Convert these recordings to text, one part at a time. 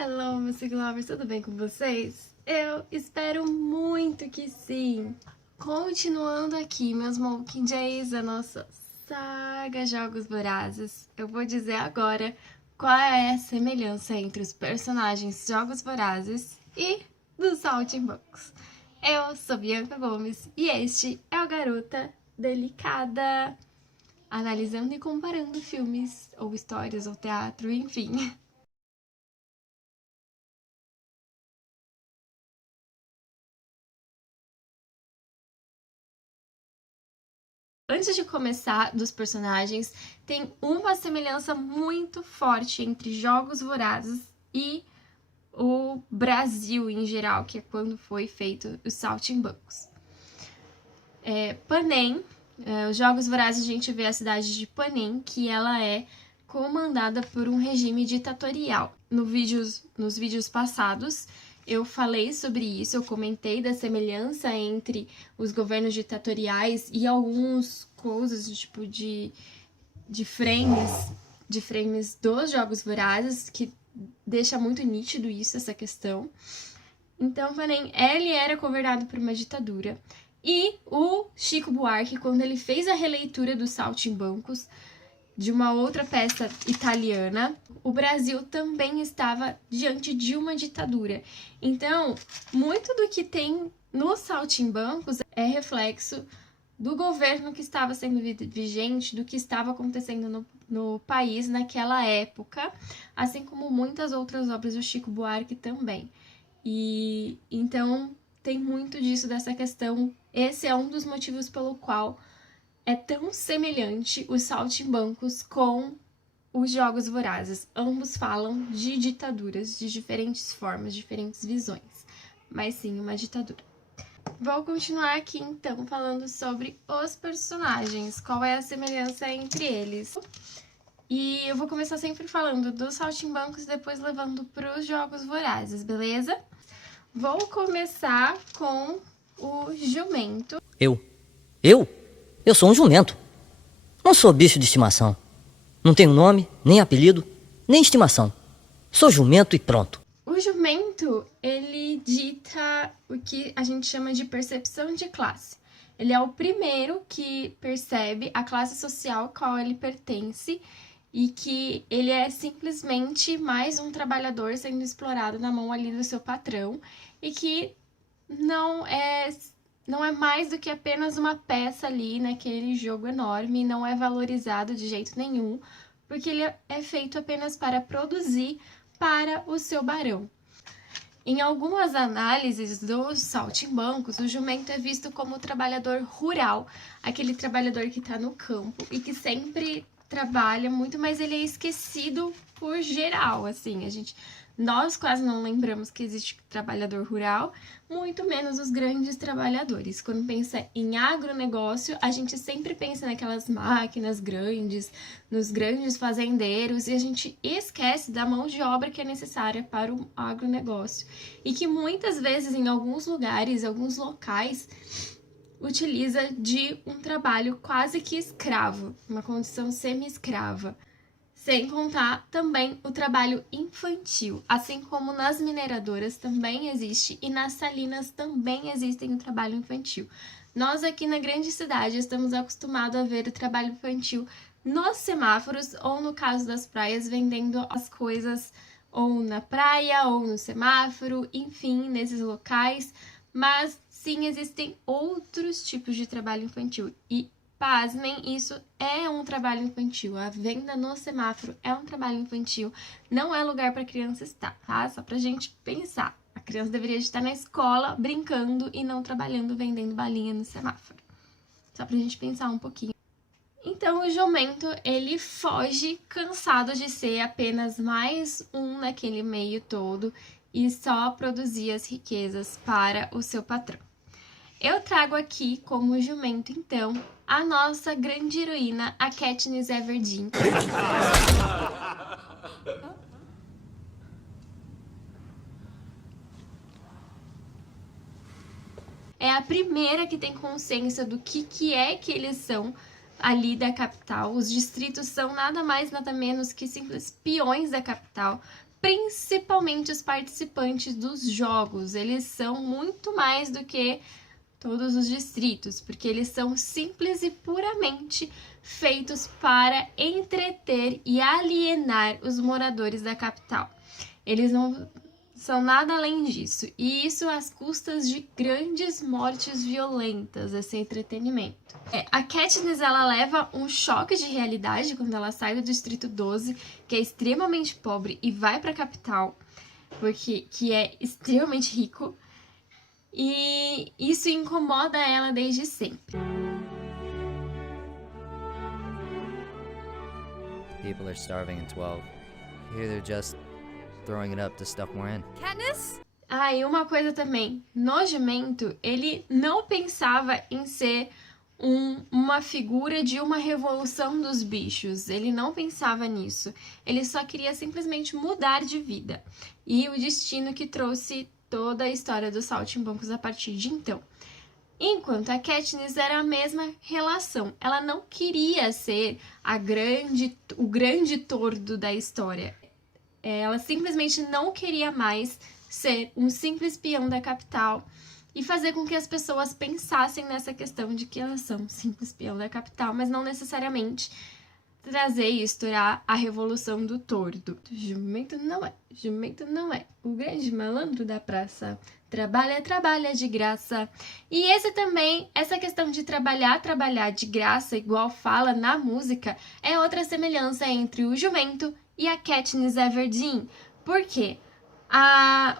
Hello, Music Lovers, tudo bem com vocês? Eu espero muito que sim! Continuando aqui, meus Mockinjays, a nossa saga Jogos Vorazes, eu vou dizer agora qual é a semelhança entre os personagens Jogos Vorazes e dos Saltimbancos. Eu sou Bianca Gomes e este é o Garota Delicada, analisando e comparando filmes, ou histórias, ou teatro, enfim. Antes de começar dos personagens, tem uma semelhança muito forte entre Jogos Vorazes e o Brasil em geral, que é quando foi feito os Saltimbancos. Panem, os Jogos Vorazes a gente vê a cidade de Panem, que ela é comandada por um regime ditatorial. Nos vídeos passados, eu falei sobre isso, eu comentei da semelhança entre os governos ditatoriais e alguns coisas, tipo de frames dos Jogos Vorazes, que deixa muito nítido isso, essa questão. Então, Panem, ele era governado por uma ditadura. E o Chico Buarque, quando ele fez a releitura dos Saltimbancos, de uma outra peça italiana, o Brasil também estava diante de uma ditadura. Então, muito do que tem nos Saltimbancos é reflexo do governo que estava sendo vigente, do que estava acontecendo no país naquela época, assim como muitas outras obras do Chico Buarque também. E então tem muito disso, dessa questão. Esse é um dos motivos pelo qual é tão semelhante os Saltimbancos com os Jogos Vorazes. Ambos falam de ditaduras, de diferentes formas, diferentes visões, mas sim uma ditadura. Vou continuar aqui, então, falando sobre os personagens, qual é a semelhança entre eles. E eu vou começar sempre falando dos Saltimbancos e depois levando para os Jogos Vorazes, beleza? Vou começar com o jumento. Eu? Eu sou um jumento. Não sou bicho de estimação. Não tenho nome, nem apelido, nem estimação. Sou jumento e pronto. O jumento, ele dita o que a gente chama de percepção de classe. Ele é o primeiro que percebe a classe social a qual ele pertence e que ele é simplesmente mais um trabalhador sendo explorado na mão ali do seu patrão e que não é mais do que apenas uma peça ali naquele jogo enorme, não é valorizado de jeito nenhum, porque ele é feito apenas para produzir para o seu barão. Em algumas análises dos saltimbancos, o jumento é visto como o trabalhador rural, aquele trabalhador que está no campo e que sempre trabalha muito, mas ele é esquecido por geral, assim, nós quase não lembramos que existe trabalhador rural, muito menos os grandes trabalhadores. Quando pensa em agronegócio, a gente sempre pensa naquelas máquinas grandes, nos grandes fazendeiros, e a gente esquece da mão de obra que é necessária para o agronegócio. E que muitas vezes, em alguns lugares, alguns locais, utiliza de um trabalho quase que escravo, uma condição semi-escrava. Sem contar também o trabalho infantil, assim como nas mineradoras também existe e nas salinas também existem o trabalho infantil. Nós aqui na grande cidade estamos acostumados a ver o trabalho infantil nos semáforos ou no caso das praias vendendo as coisas ou na praia ou no semáforo, enfim, nesses locais, mas sim existem outros tipos de trabalho infantil e pasmem, isso é um trabalho infantil. A venda no semáforo é um trabalho infantil. Não é lugar para criança estar, tá? Só pra gente pensar. A criança deveria estar na escola brincando e não trabalhando vendendo balinha no semáforo. Só pra gente pensar um pouquinho. Então o jumento, ele foge cansado de ser apenas mais um naquele meio todo e só produzir as riquezas para o seu patrão. Eu trago aqui como jumento, então, a nossa grande heroína, a Katniss Everdeen. É a primeira que tem consciência do que é que eles são ali da capital. Os distritos são nada mais, nada menos que simples peões da capital. principalmente os participantes dos jogos. Eles são muito mais do que todos os distritos, porque eles são simples e puramente feitos para entreter e alienar os moradores da capital. Eles não são nada além disso, e isso às custas de grandes mortes violentas, esse entretenimento. A Katniss, ela leva um choque de realidade quando ela sai do Distrito 12, que é extremamente pobre, e vai para a capital, que é extremamente rico, e isso incomoda ela desde sempre. People are starving in 12. Here they're just throwing it up the stuff we're in. Katniss? E uma coisa também, no Jumento, ele não pensava em ser uma figura de uma revolução dos bichos, ele não pensava nisso, ele só queria simplesmente mudar de vida, e o destino que trouxe toda a história dos Saltimbancos a partir de então. Enquanto a Katniss era a mesma relação, ela não queria ser o grande tordo da história. Ela simplesmente não queria mais ser um simples peão da capital e fazer com que as pessoas pensassem nessa questão de que elas são um simples peão da capital, mas não necessariamente trazer e estourar a revolução do tordo. Jumento não é o grande malandro da praça. Trabalha de graça. E essa questão de trabalhar de graça, igual fala na música, é outra semelhança entre o jumento e a Katniss Everdeen. Por quê?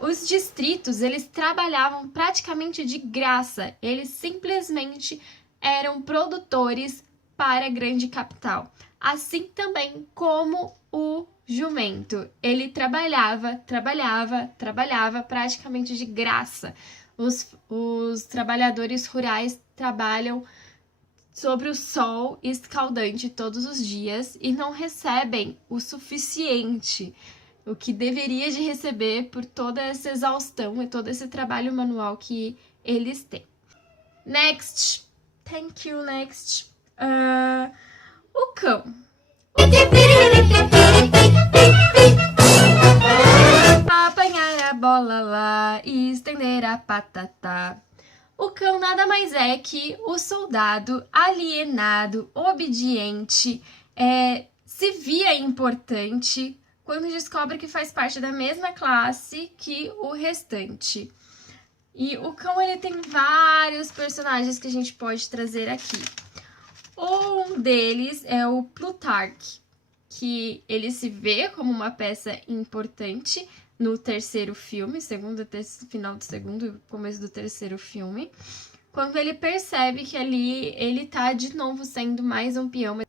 Os distritos, eles trabalhavam praticamente de graça. Eles simplesmente eram produtores para a grande capital. Assim também como o jumento. Ele trabalhava praticamente de graça. Os trabalhadores rurais trabalham sob o sol escaldante todos os dias e não recebem o suficiente, o que deveria de receber por toda essa exaustão e todo esse trabalho manual que eles têm. Next. Thank you, next. O cão. Apanhar a bola lá e estender a patata. O cão nada mais é que o soldado alienado, obediente, se via importante quando descobre que faz parte da mesma classe que o restante. E o cão, ele tem vários personagens que a gente pode trazer aqui. Um deles é o Plutarch, que ele se vê como uma peça importante no terceiro filme, final do segundo, começo do terceiro filme, quando ele percebe que ali ele tá de novo sendo mais um peão.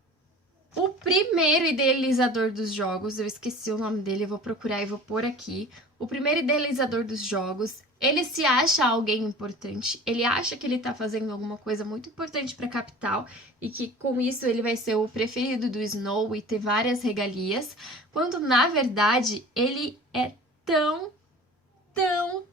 O primeiro idealizador dos jogos, eu esqueci o nome dele, eu vou procurar e vou pôr aqui. O primeiro idealizador dos jogos, ele se acha alguém importante, ele acha que ele tá fazendo alguma coisa muito importante pra capital e que com isso ele vai ser o preferido do Snow e ter várias regalias, quando na verdade ele é tão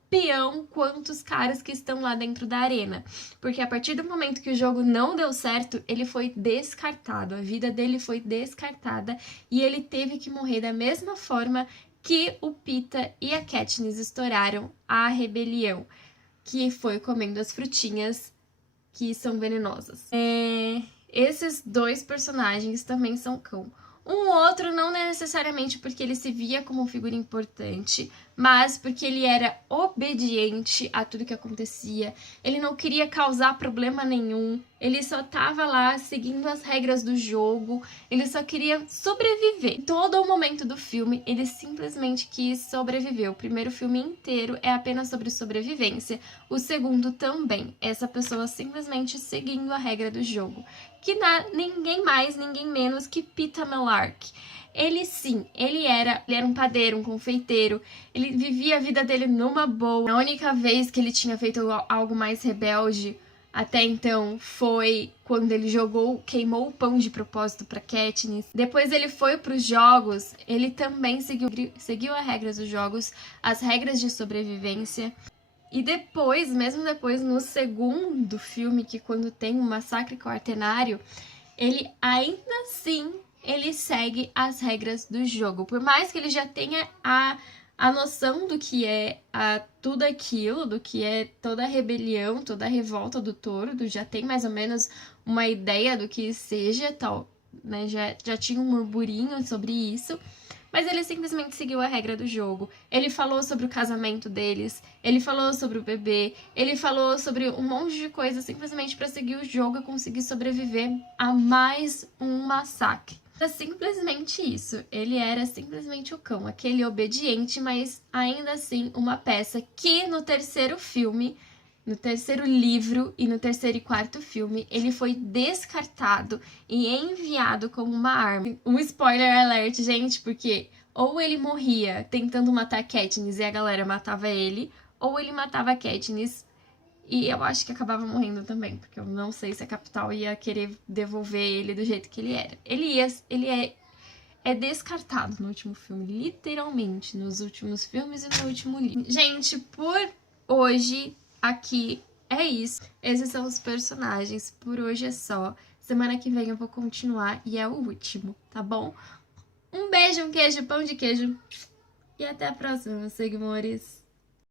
peão quanto os caras que estão lá dentro da arena. Porque a partir do momento que o jogo não deu certo, ele foi descartado, a vida dele foi descartada e ele teve que morrer da mesma forma que o Peeta e a Katniss estouraram a rebelião, que foi comendo as frutinhas que são venenosas. Esses dois personagens também são cão. Um outro não necessariamente porque ele se via como uma figura importante, mas porque ele era obediente a tudo que acontecia. Ele não queria causar problema nenhum, ele só tava lá seguindo as regras do jogo, ele só queria sobreviver. Em todo o momento do filme, ele simplesmente quis sobreviver. O primeiro filme inteiro é apenas sobre sobrevivência, o segundo também. Essa pessoa simplesmente seguindo a regra do jogo. Que ninguém mais, ninguém menos que Peeta Mellark. Ele sim, ele era um padeiro, um confeiteiro, ele vivia a vida dele numa boa. A única vez que ele tinha feito algo mais rebelde até então foi quando ele queimou o pão de propósito para Katniss. Depois ele foi para os jogos, ele também seguiu as regras dos jogos, as regras de sobrevivência. E depois, mesmo depois, no segundo filme, que quando tem um massacre quaternário, ele ainda assim ele segue as regras do jogo. Por mais que ele já tenha a noção do que é tudo aquilo, do que é toda a rebelião, toda a revolta do touro, já tem mais ou menos uma ideia do que seja, tal, né? Já tinha um murmurinho sobre isso. Mas ele simplesmente seguiu a regra do jogo. Ele falou sobre o casamento deles, ele falou sobre o bebê, ele falou sobre um monte de coisa simplesmente para seguir o jogo e conseguir sobreviver a mais um massacre. Era simplesmente isso. Ele era simplesmente o cão, aquele obediente, mas ainda assim uma peça que no terceiro filme, no terceiro livro e no terceiro e quarto filme, ele foi descartado e enviado como uma arma. Um spoiler alert, gente, porque ou ele morria tentando matar Katniss e a galera matava ele, ou ele matava a Katniss e eu acho que acabava morrendo também, porque eu não sei se a Capital ia querer devolver ele do jeito que ele era. Ele é descartado no último filme, literalmente, nos últimos filmes e no último livro. Gente, por hoje aqui é isso. Esses são os personagens. Por hoje é só. Semana que vem eu vou continuar e é o último, tá bom? Um beijo, um queijo, pão de queijo. E até a próxima, meus seguidores.